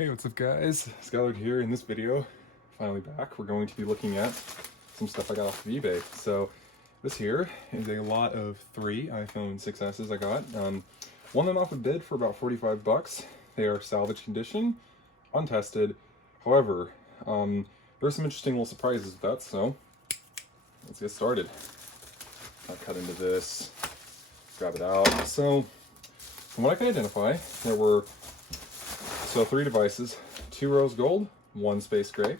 Hey, what's up guys? Skylar here. In this video, finally back, we're going to be looking at some stuff I got off of eBay. So this here is a lot of 3 iPhone 6S's I got. Won them off a bid for about 45 bucks. They are salvage condition, untested. However, there's some interesting little surprises with that, so let's get started. I'll cut into this, grab it out. So from what I can identify, there were 3 devices, 2 rose gold, 1 space gray,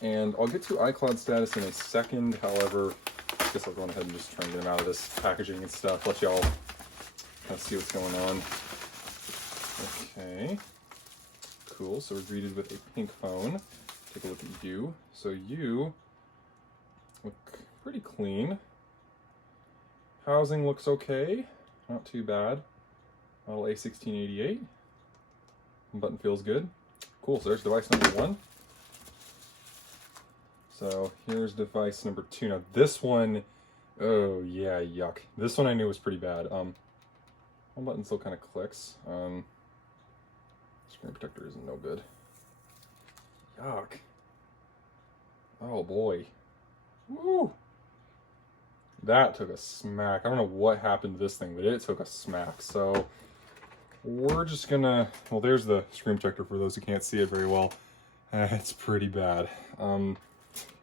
and I'll get to iCloud status in a second. However, I guess I'll go ahead and just try and get them out of this packaging and stuff, let y'all kind of see what's going on. Okay, cool. So we're greeted with a pink phone. Take a look at you. So you look pretty clean. Housing looks okay, not too bad. Model A1688. Button feels good. Cool, so there's device number 1. So here's device number 2. Now this one, oh yeah, yuck. This one I knew was pretty bad. One button still kind of clicks. Screen protector isn't no good. Yuck. Oh boy. Woo! That took a smack. I don't know what happened to this thing, but it took a smack. So we're just gonna, well, there's the screen protector for those who can't see it very well. It's pretty bad. Yeah,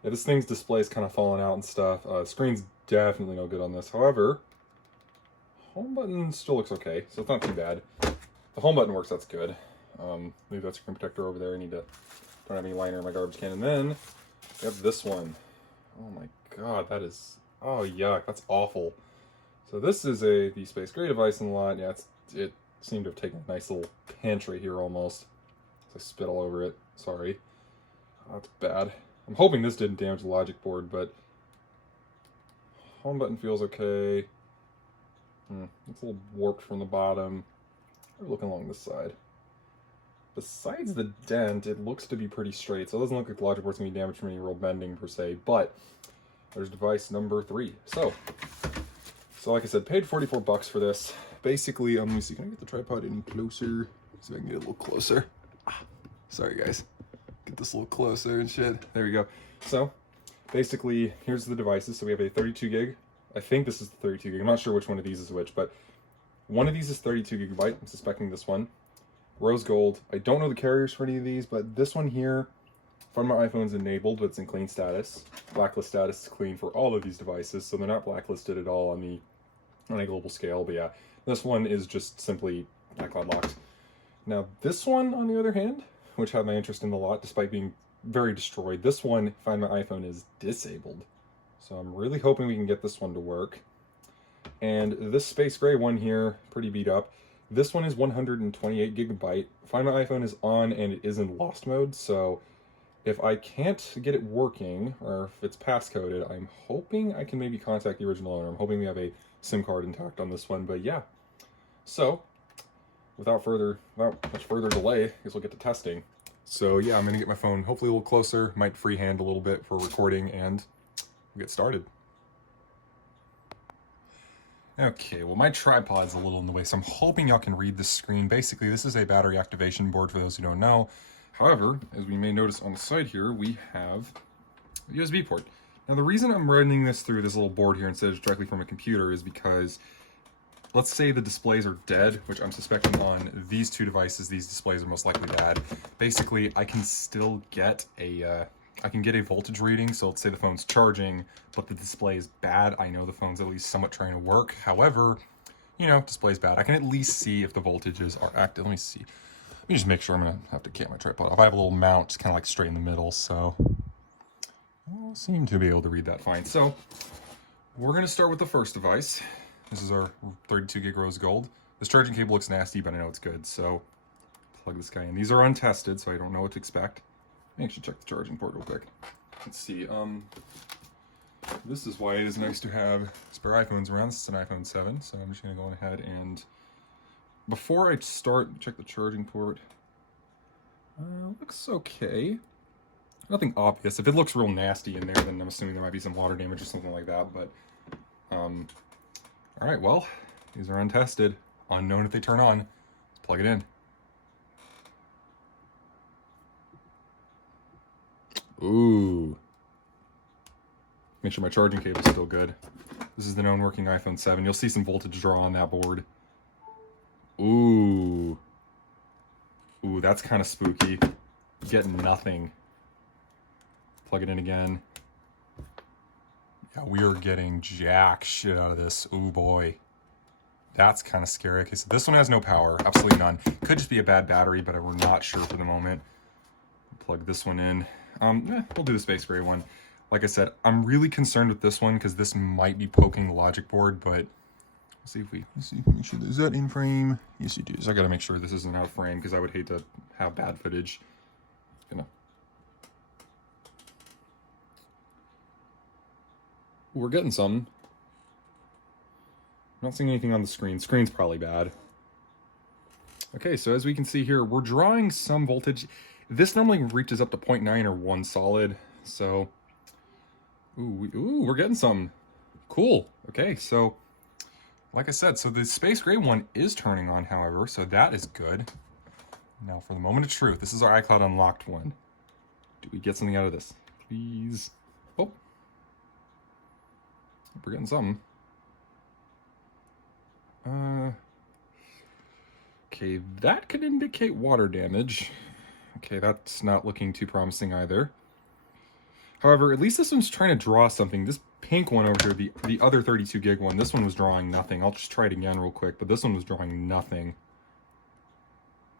this thing's display is kind of falling out and stuff. Screen's definitely no good on this. However, home button still looks okay, so it's not too bad. The home button works, that's good. Leave that screen protector over there. I don't have any liner in my garbage can. And then we have this one. Oh my god, that is, oh yuck, that's awful. So this is the space gray device in the lot. Yeah, it seemed to have taken a nice little pinch right here almost. I spit all over it. Sorry. Oh, that's bad. I'm hoping this didn't damage the logic board, but home button feels okay. It's a little warped from the bottom. We're looking along this side. Besides the dent, it looks to be pretty straight, so it doesn't look like the logic board's gonna be damaged from any real bending per se, but there's device number 3. So like I said, paid 44 bucks for this. Basically, let me see, can I get the tripod in closer? See if I can get it a little closer. Sorry guys. Get this a little closer and shit. There we go. So basically, here's the devices. So we have a 32 gig. I think this is the 32 gig. I'm not sure which one of these is which, but one of these is 32 gigabyte. I'm suspecting this one. Rose gold. I don't know the carriers for any of these, but this one here, Find My iPhone's enabled, but it's in clean status. Blacklist status is clean for all of these devices, so they're not blacklisted at all on a global scale. But yeah, this one is just simply iCloud locked. Now this one, on the other hand, which had my interest in the lot despite being very destroyed, this one, Find My iPhone, is disabled. So I'm really hoping we can get this one to work. And this space gray one here, pretty beat up. This one is 128 gigabyte. Find My iPhone is on and it is in lost mode, so if I can't get it working, or if it's passcoded, I'm hoping I can maybe contact the original owner. I'm hoping we have a SIM card intact on this one, but yeah. So, without much further delay, I guess we'll get to testing. So yeah, I'm gonna get my phone hopefully a little closer, might freehand a little bit for recording, and we'll get started. Okay, well my tripod's a little in the way, so I'm hoping y'all can read the screen. Basically, this is a battery activation board for those who don't know. However, as we may notice on the side here, we have a USB port. Now the reason I'm running this through this little board here instead of directly from a computer is because, let's say the displays are dead, which I'm suspecting on these 2 devices, these displays are most likely bad. Basically, I can still get a voltage reading, so let's say the phone's charging, but the display is bad. I know the phone's at least somewhat trying to work. However, you know, display's bad. I can at least see if the voltages are active. Let me see. Let me just make sure. I'm gonna have to get my tripod off. I have a little mount, just kind of like straight in the middle, so I'll seem to be able to read that fine. So we're gonna start with the first device. This is our 32 gig rose gold. This charging cable looks nasty, but I know it's good, so plug this guy in. These are untested, so I don't know what to expect. Let me actually check the charging port real quick. Let's see. This is why it is nice to have spare iPhones around. This is an iPhone 7, so I'm just gonna go ahead and, before I start, check the charging port. Looks okay. Nothing obvious. If it looks real nasty in there, then I'm assuming there might be some water damage or something like that, but all right, well, these are untested. Unknown if they turn on. Let's plug it in. Ooh. Make sure my charging cable's still good. This is the known working iPhone 7. You'll see some voltage draw on that board. Ooh. Ooh, that's kind of spooky. Getting nothing. Plug it in again. Yeah, we are getting jack shit out of this. Ooh, boy. That's kind of scary. Okay, so this one has no power. Absolutely none. Could just be a bad battery, but we're not sure for the moment. Plug this one in. We'll do the space gray one. Like I said, I'm really concerned with this one because this might be poking the logic board, but let's see, make sure is that in frame? Yes, it is. I gotta make sure this isn't out of frame because I would hate to have bad footage. We're getting some. Not seeing anything on the screen. Screen's probably bad. Okay, so as we can see here, we're drawing some voltage. This normally reaches up to 0.9 or 1 solid. So, we're getting some. Cool. Okay, so like I said, so the space gray one is turning on, however, so that is good. Now for the moment of truth, this is our iCloud unlocked one. Do we get something out of this? Please. Oh. We're getting something. Okay, that could indicate water damage. Okay, that's not looking too promising either. However, at least this one's trying to draw something. This pink one over here, the other 32 gig one, this one was drawing nothing. I'll just try it again real quick, but this one was drawing nothing.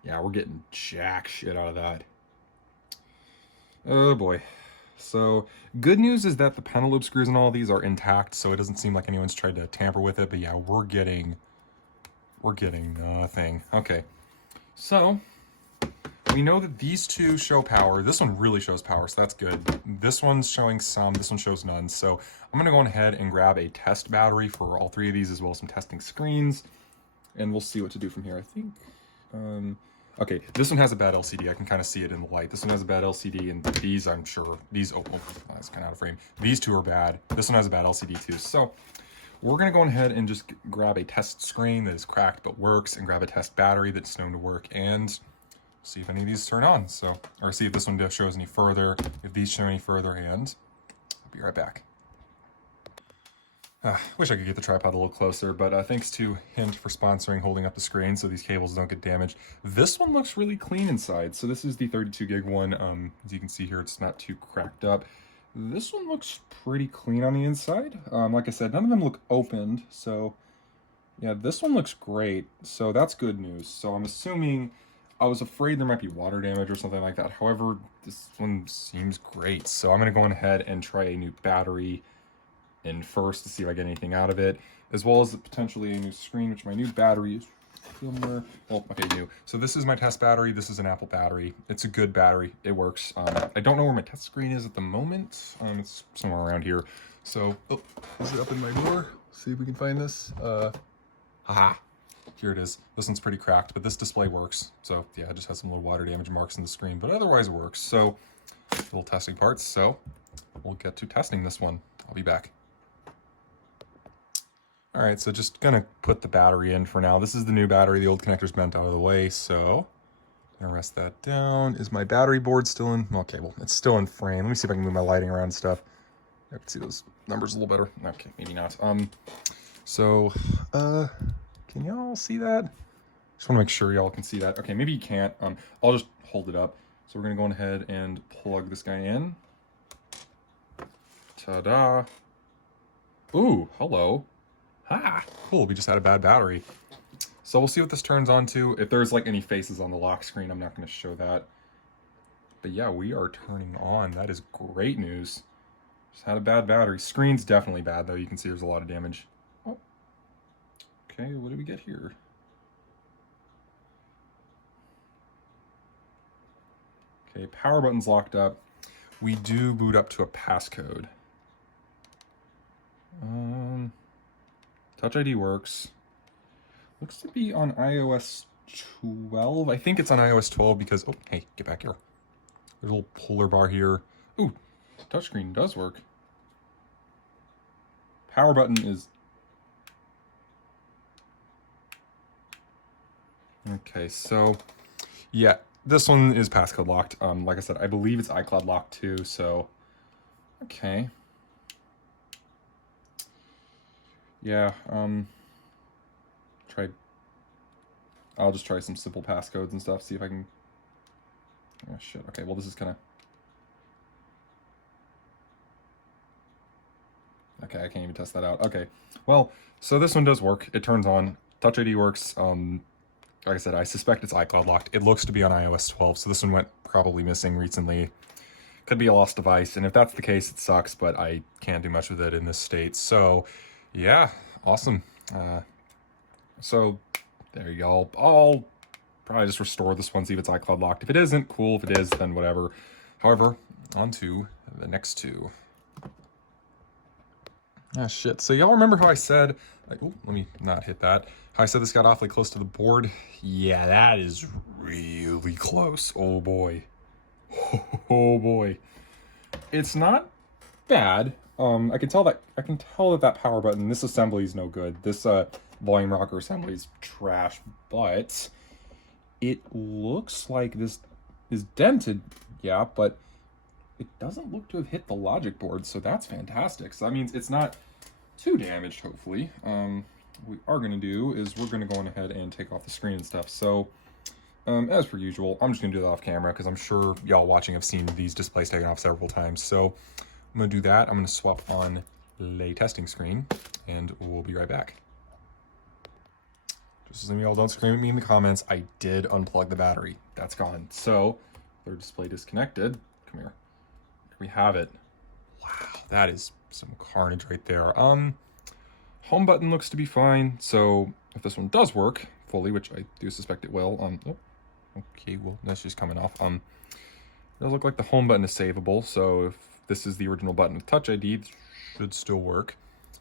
Yeah, we're getting jack shit out of that. Oh boy. So, good news is that the panel loop screws and all of these are intact, so it doesn't seem like anyone's tried to tamper with it, but yeah, we're getting nothing. Okay, so we know that these two show power. This one really shows power, so that's good. This one's showing some, this one shows none. So I'm gonna go ahead and grab a test battery for all three of these, as well as some testing screens, and we'll see what to do from here. I think, okay, this one has a bad LCD. I can kind of see it in the light. This one has a bad LCD, and these, I'm sure, these, that's kind of out of frame. These two are bad. This one has a bad LCD too. So we're gonna go ahead and just grab a test screen that is cracked but works, and grab a test battery that's known to work, and see if any of these turn on. So, or see if this one shows any further, if these show any further, and I'll be right back. Wish I could get the tripod a little closer, but thanks to Hint for sponsoring holding up the screen so these cables don't get damaged. This one looks really clean inside. So this is the 32 gig one. As you can see here, it's not too cracked up. This one looks pretty clean on the inside. Like I said, none of them look opened. So yeah, this one looks great. So that's good news. So I'm assuming, I was afraid there might be water damage or something like that. However, this one seems great. So I'm gonna go ahead and try a new battery in first to see if I get anything out of it, as well as potentially a new screen, which my new battery is somewhere. Well, okay, new. So this is my test battery. This is an Apple battery. It's a good battery. It works. I don't know where my test screen is at the moment. It's somewhere around here. So, is it up in my drawer? See if we can find this. Haha. Here it is. This one's pretty cracked, but this display works. So yeah, it just has some little water damage marks in the screen, but otherwise it works. So, little testing parts. So, we'll get to testing this one. I'll be back. All right, so just gonna put the battery in for now. This is the new battery. The old connector's bent out of the way, so I'm gonna rest that down. Is my battery board still in? Okay, well, it's still in frame. Let me see if I can move my lighting around and stuff. I can see those numbers a little better. Okay, maybe not. So, can y'all see that? Just wanna make sure y'all can see that. Okay, maybe you can't. I'll just hold it up. So we're gonna go ahead and plug this guy in. Ta-da. Ooh, hello. Ah, cool, we just had a bad battery. So we'll see what this turns on to. If there's like any faces on the lock screen, I'm not gonna show that. But yeah, we are turning on. That is great news. Just had a bad battery. Screen's definitely bad though. You can see there's a lot of damage. Oh. Okay, what do we get here? Okay, power button's locked up. We do boot up to a passcode. Touch ID works. Looks to be on iOS 12. I think it's on iOS 12 because, oh, hey, get back here. There's a little polar bar here. Ooh, touchscreen does work. Power button is... Okay, so, yeah, this one is passcode locked. Like I said, I believe it's iCloud locked too, so okay. Yeah, I'll just try some simple passcodes and stuff, see if I can... Oh, shit. Okay, well, this is kind of... Okay, I can't even test that out. Okay, well, so this one does work. It turns on. Touch ID works. Like I said, I suspect it's iCloud locked. It looks to be on iOS 12, so this one went probably missing recently. Could be a lost device, and if that's the case, it sucks, but I can't do much with it in this state. So, yeah, awesome. So, there you go. I'll probably just restore this one, see if it's iCloud locked. If it isn't, cool. If it is, then whatever. However, on to the next two. Ah, shit. So y'all remember how I said, like, oh, let me not hit that. How I said this got awfully close to the board? Yeah, that is really close. Oh, boy. Oh, boy. It's not bad. I can tell that power button, this assembly is no good. This volume rocker assembly is trash, but it looks like this is dented, yeah, but it doesn't look to have hit the logic board, so that's fantastic. So that means it's not too damaged, hopefully. What we are going to do is we're going to go on ahead and take off the screen and stuff. So, as per usual, I'm just going to do that off camera because I'm sure y'all watching have seen these displays taken off several times. So I'm going to do that. I'm going to swap on the testing screen, and we'll be right back. Just so y'all don't scream at me in the comments, I did unplug the battery. That's gone. So, third display disconnected. Come here. We have it. Wow, that is some carnage right there. Home button looks to be fine. So if this one does work fully, which I do suspect it will, oh, okay, well, that's just coming off. It does look like the home button is savable. So if this is the original button with Touch ID, it should still work.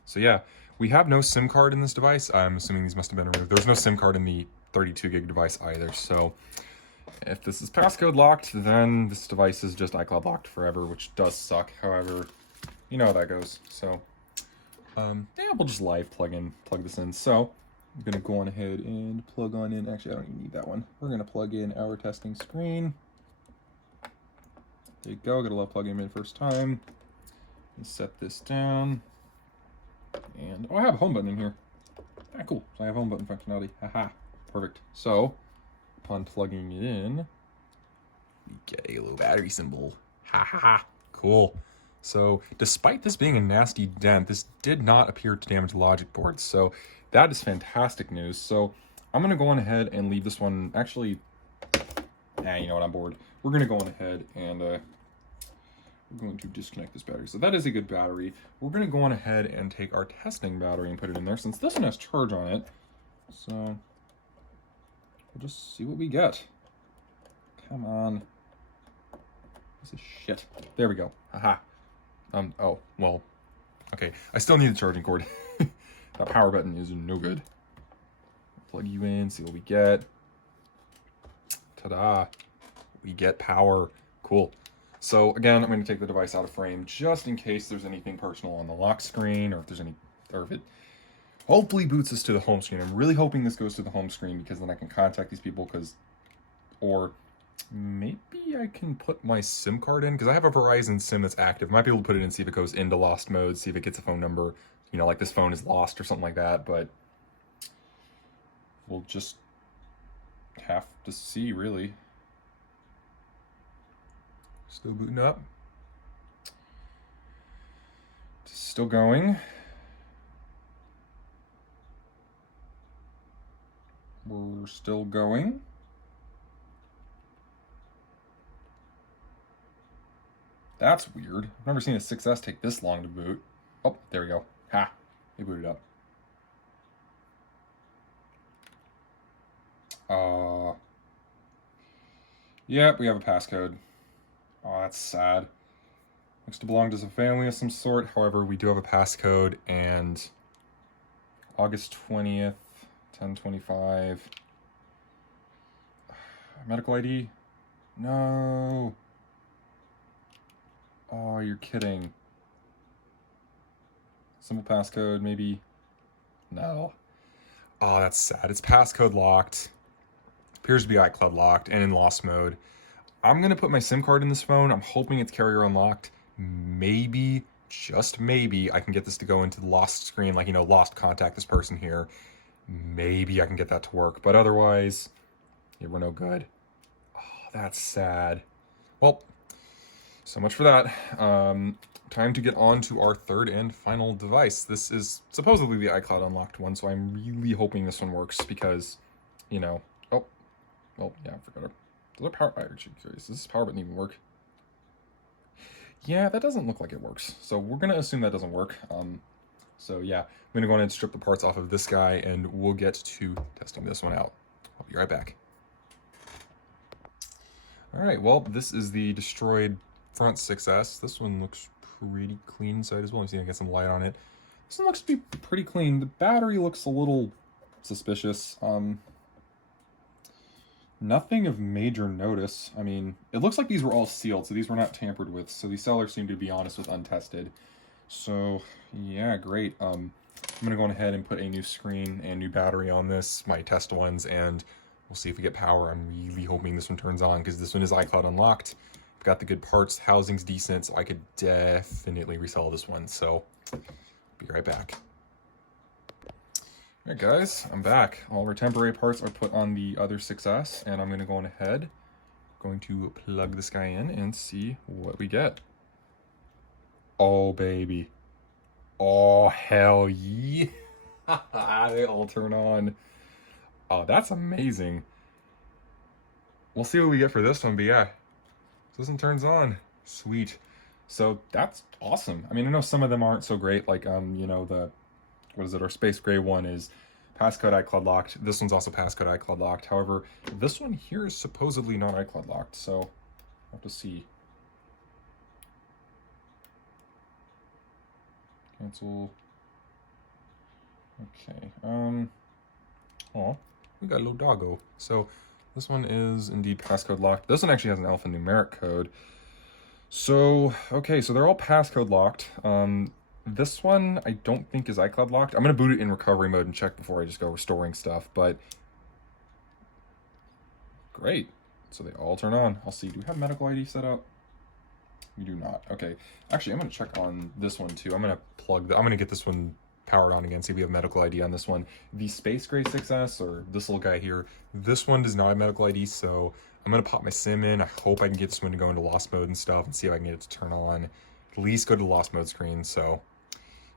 So yeah, we have no SIM card in this device. I'm assuming these must have been removed. There's no SIM card in the 32 gig device either. So if this is passcode locked, then this device is just iCloud locked forever, which does suck. However, you know how that goes. So, yeah, we'll just live plug this in. So, I'm gonna go on ahead and plug on in. Actually, I don't even need that one. We're gonna plug in our testing screen. There you go. Gotta love plugging them in first time. And set this down. And oh, I have a home button in here. Ah, cool. So I have home button functionality. Haha. Perfect. So, upon plugging it in, we get a little battery symbol. Ha ha ha. Cool. So, despite this being a nasty dent, this did not appear to damage the logic board. So, that is fantastic news. So, I'm going to go on ahead and leave this one. Actually, you know what? I'm bored. We're going to go on ahead and we're going to disconnect this battery. So, that is a good battery. We're going to go on ahead and take our testing battery and put it in there since this one has charge on it. So, we'll just see what we get. Come on. This is shit. There we go. Haha. Oh, well. Okay, I still need the charging cord. That power button is no good. Plug you in, see what we get. Ta-da. We get power. Cool. So, again, I'm going to take the device out of frame just in case there's anything personal on the lock screen, or if there's any, or if it hopefully boots us to the home screen. I'm really hoping this goes to the home screen because then I can contact these people or maybe I can put my SIM card in because I have a Verizon SIM that's active. Might be able to put it in, see if it goes into lost mode, see if it gets a phone number, you know, like this phone is lost or something like that, but we'll just have to see, really. Still booting up. Still going. We're still going. That's weird. I've never seen a 6S take this long to boot. Oh, there we go. Ha! It booted up. Yep, we have a passcode. Oh, that's sad. Looks to belong to a family of some sort. However, we do have a passcode, and August 20th, 10/25. Medical ID? No. Oh, you're kidding. Simple passcode, maybe? No. Oh, that's sad. It's passcode locked. appears to be iCloud locked and in lost mode. I'm going to put my SIM card in this phone. I'm hoping it's carrier unlocked. Maybe, just maybe, I can get this to go into the lost screen, like, you know, lost contact this person here. Maybe I can get that to work, but otherwise, we're no good. Oh, that's sad. Well, so much for that. Time to get on to our third and final device. This is supposedly the iCloud unlocked one, so I'm really hoping this one works because, you know, oh, well, yeah, I forgot. Does our power, I'm actually curious, does this power button even work? Yeah, that doesn't look like it works. So we're gonna assume that doesn't work. So yeah, I'm gonna go ahead and strip the parts off of this guy and we'll get to testing this one out. I'll be right back. All right, well, this is the destroyed front 6S. This one looks pretty clean inside as well. You see I get some light on it. This one looks to be pretty clean. The battery looks a little suspicious. Nothing of major notice. I mean, it looks like these were all sealed, so these were not tampered with. So these sellers seem to be honest with Untested. So yeah, great. I'm gonna go ahead and put a new screen and new battery on this, my test ones, and we'll see if we get power. I'm really hoping this one turns on because this one is iCloud unlocked. I've got the good parts, housing's decent, so I could definitely resell this one. So be right back. All right, guys, I'm back. All of our temporary parts are put on the other 6S, and I'm going to go on ahead, going to plug this guy in and see what we get. Oh, baby. Oh, hell yeah. They all turn on. Oh, that's amazing. We'll see what we get for this one, but yeah, this one turns on. Sweet. So that's awesome. I mean, I know some of them aren't so great, like, you know, the, what is it, our space gray one is passcode iCloud locked. This one's also passcode iCloud locked. However, this one here is supposedly not iCloud locked, so I'll have to see. Cancel. Okay. Oh, we got a little doggo. So this one is indeed passcode locked. This one actually has an alphanumeric code. So, okay, so they're all passcode locked. This one I don't think is iCloud locked. I'm going to boot it in recovery mode and check before I just go restoring stuff, but great. So they all turn on. I'll see. Do we have medical ID set up? We do not. Okay. Actually, I'm going to check on this one too. I'm going to get this one powered on again, see if we have medical ID on this one. The Space Gray 6S, or this little guy here, this one does not have medical ID, so I'm going to pop my SIM in. I hope I can get this one to go into lost mode and stuff and see if I can get it to turn on. At least go to the lost mode screen, so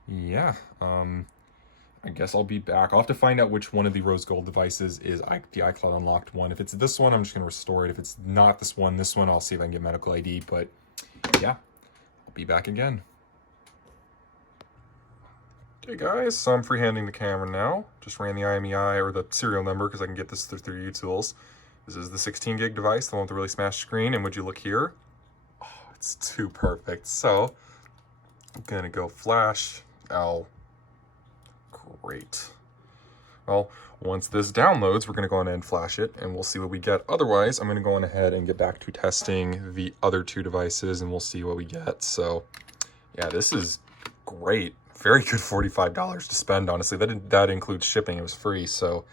yeah. I guess I'll be back. I'll have to find out which one of the rose gold devices is the iCloud unlocked one. If it's this one, I'm just going to restore it. If it's not this one, I'll see if I can get medical ID, but yeah, I'll be back again. Okay guys, so I'm freehanding the camera now. Just ran the IMEI, or the serial number, because I can get this through utils. This is the 16 gig device, the one with the really smashed screen, and would you look here? Oh, it's too perfect. So, I'm gonna go flash. Oh, great. Well, once this downloads, we're gonna go on and flash it, and we'll see what we get. Otherwise, I'm gonna go on ahead and get back to testing the other two devices, and we'll see what we get. So, yeah, this is great. Very good $45 to spend, honestly. That includes shipping. It was free, so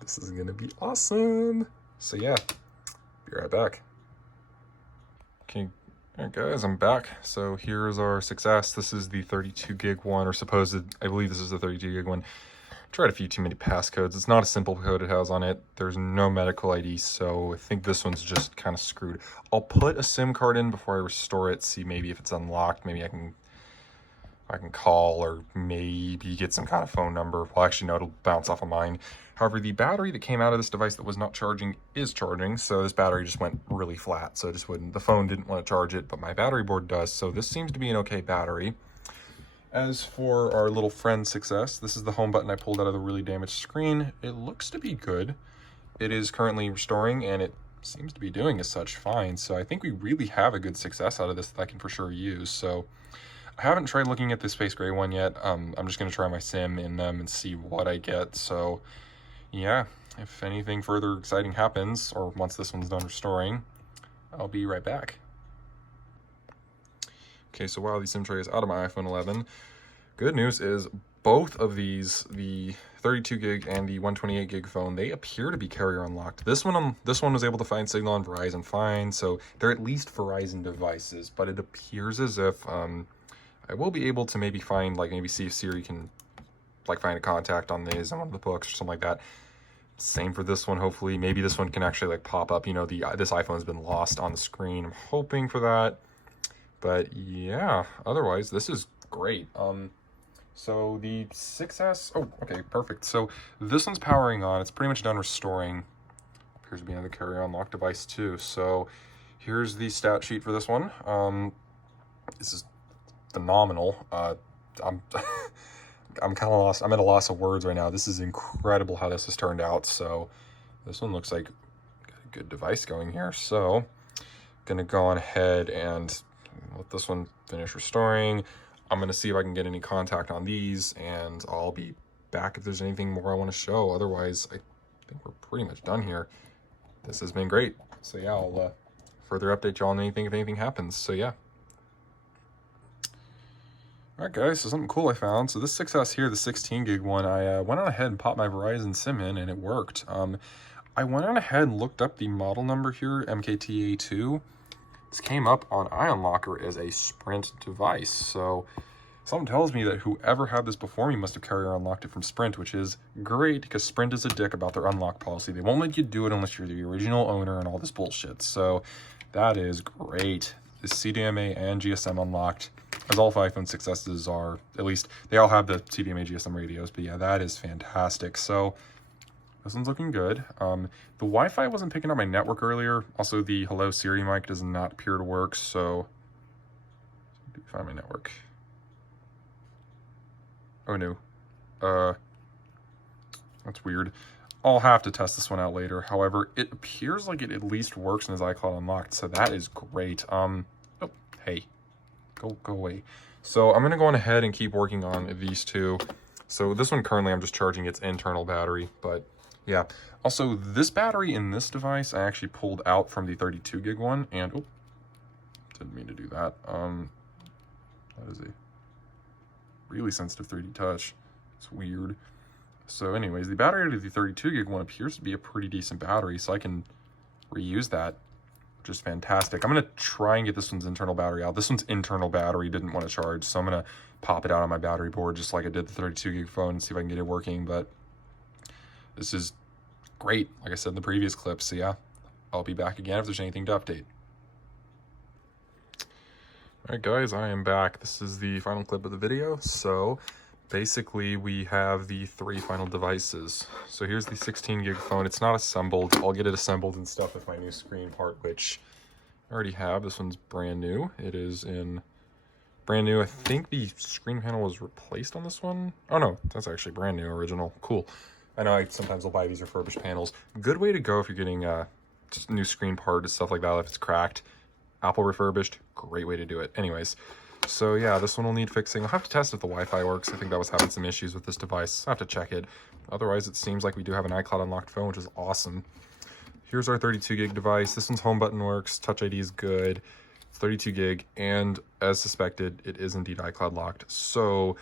this is gonna be awesome. So yeah, be right back. Okay, all right, guys, I'm back. So here's our 6S. This is the 32 gig one, or supposed, I believe this is the 32 gig one. Tried a few too many passcodes. It's not a simple code it has on it. There's no medical ID, so I think this one's just kind of screwed. I'll put a SIM card in before I restore it, see maybe if it's unlocked. Maybe I can call, or maybe get some kind of phone number. Well, actually, no, it'll bounce off of mine. However, the battery that came out of this device that was not charging is charging, so this battery just went really flat, so it just wouldn't. The phone didn't want to charge it, but my battery board does, so this seems to be an okay battery. As for our little friend 6S, this is the home button I pulled out of the really damaged screen. It looks to be good. It is currently restoring, and it seems to be doing as such fine, so I think we really have a good 6S out of this that I can for sure use. So I haven't tried looking at the Space Gray one yet. I'm just going to try my SIM in them and see what I get. So yeah, if anything further exciting happens, or once this one's done restoring, I'll be right back. Okay, so while the SIM tray is out of my iPhone 11, good news is both of these, the 32 gig and the 128 gig phone, they appear to be carrier unlocked. This one was able to find signal on Verizon fine, so they're at least Verizon devices, but it appears as if I will be able to maybe find, like, maybe see if Siri can, like, find a contact on these on one of the books or something like that. Same for this one, hopefully. Maybe this one can actually, like, pop up, you know, this iPhone's been lost on the screen. I'm hoping for that. But yeah, otherwise, this is great. So the 6S, oh, okay, perfect. So this one's powering on. It's pretty much done restoring. Appears to be another carrier unlocked device too. So here's the stat sheet for this one. This is phenomenal. I'm I'm kind of lost. I'm at a loss of words right now. This is incredible how this has turned out. So this one looks like got a good device going here. So gonna go on ahead and let this one finish restoring. I'm gonna see if I can get any contact on these, and I'll be back if there's anything more I want to show. Otherwise, I think we're pretty much done here. This has been great. So yeah, I'll further update y'all on anything if anything happens. So yeah. Alright guys, so something cool I found. So this 6S here, the 16 gig one, I went on ahead and popped my Verizon SIM in and it worked. I went on ahead and looked up the model number here, MKTA2. This came up on iUnlocker as a Sprint device. So something tells me that whoever had this before me must have carrier unlocked it from Sprint, which is great because Sprint is a dick about their unlock policy. They won't let you do it unless you're the original owner and all this bullshit. So that is great. The CDMA and GSM unlocked, as all 5 iPhone 6Ss are. At least they all have the CDMA GSM radios, but yeah, that is fantastic. So this one's looking good. The Wi-Fi wasn't picking up my network earlier. Also, the Hello Siri mic does not appear to work, so find my network. Oh no. That's weird. I'll have to test this one out later. However, it appears like it at least works in his iCloud Unlocked, so that is great. Oh, hey, go away. So I'm gonna go on ahead and keep working on these two. So this one currently I'm just charging its internal battery, but yeah. Also, this battery in this device I actually pulled out from the 32 gig one, and oh, didn't mean to do that. That is a really sensitive 3D touch. It's weird. So anyways, the battery out of the 32 gig one appears to be a pretty decent battery, so I can reuse that, which is fantastic. I'm going to try and get this one's internal battery out. This one's internal battery didn't want to charge, so I'm going to pop it out on my battery board just like I did the 32 gig phone and see if I can get it working. But this is great, like I said in the previous clip. So yeah, I'll be back again if there's anything to update. Alright guys, I am back. This is the final clip of the video. So basically we have the 3 final devices. So here's the 16 gig phone. It's not assembled. I'll get it assembled and stuff with my new screen part, which I already have. This one's brand new. It is in brand new. I think the screen panel was replaced on this one. Oh no, that's actually brand new, original. Cool. I know I sometimes will buy these refurbished panels. Good way to go if you're getting just new screen part and stuff like that if it's cracked. Apple refurbished, great way to do it. Anyways, so yeah, this one will need fixing. I'll have to test if the Wi-Fi works. I think that was having some issues with this device. I'll have to check it. Otherwise, it seems like we do have an iCloud unlocked phone, which is awesome. Here's our 32 gig device. This one's home button works. Touch ID is good. It's 32 gig, and as suspected, it is indeed iCloud locked. So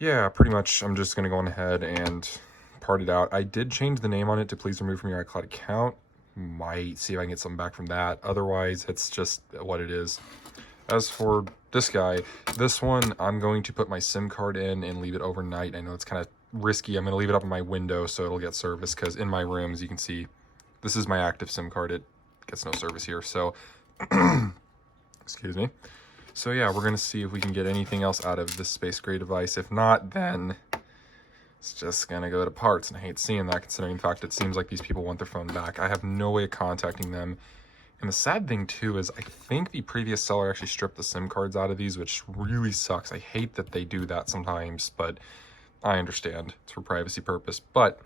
yeah, pretty much I'm just going to go on ahead and part it out. I did change the name on it to please remove from your iCloud account. Might see if I can get something back from that. Otherwise, it's just what it is. As for this guy, this one, I'm going to put my SIM card in and leave it overnight. I know it's kind of risky. I'm going to leave it up in my window so it'll get service, because in my room, as you can see, this is my active SIM card. It gets no service here. So, excuse me. So yeah, we're going to see if we can get anything else out of this space gray device. If not, then it's just going to go to parts, and I hate seeing that, considering the fact it seems like these people want their phone back. I have no way of contacting them. And the sad thing, too, is I think the previous seller actually stripped the SIM cards out of these, which really sucks. I hate that they do that sometimes, but I understand. It's for privacy purpose. But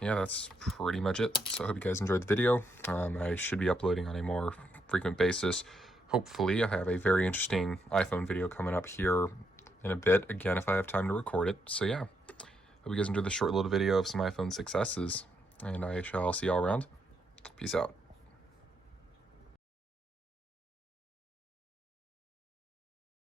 yeah, that's pretty much it. So I hope you guys enjoyed the video. I should be uploading on a more frequent basis. Hopefully, I have a very interesting iPhone video coming up here in a bit, again, if I have time to record it. So yeah, hope you guys enjoyed this short little video of some iPhone 6Ss, and I shall see y'all around. Peace out.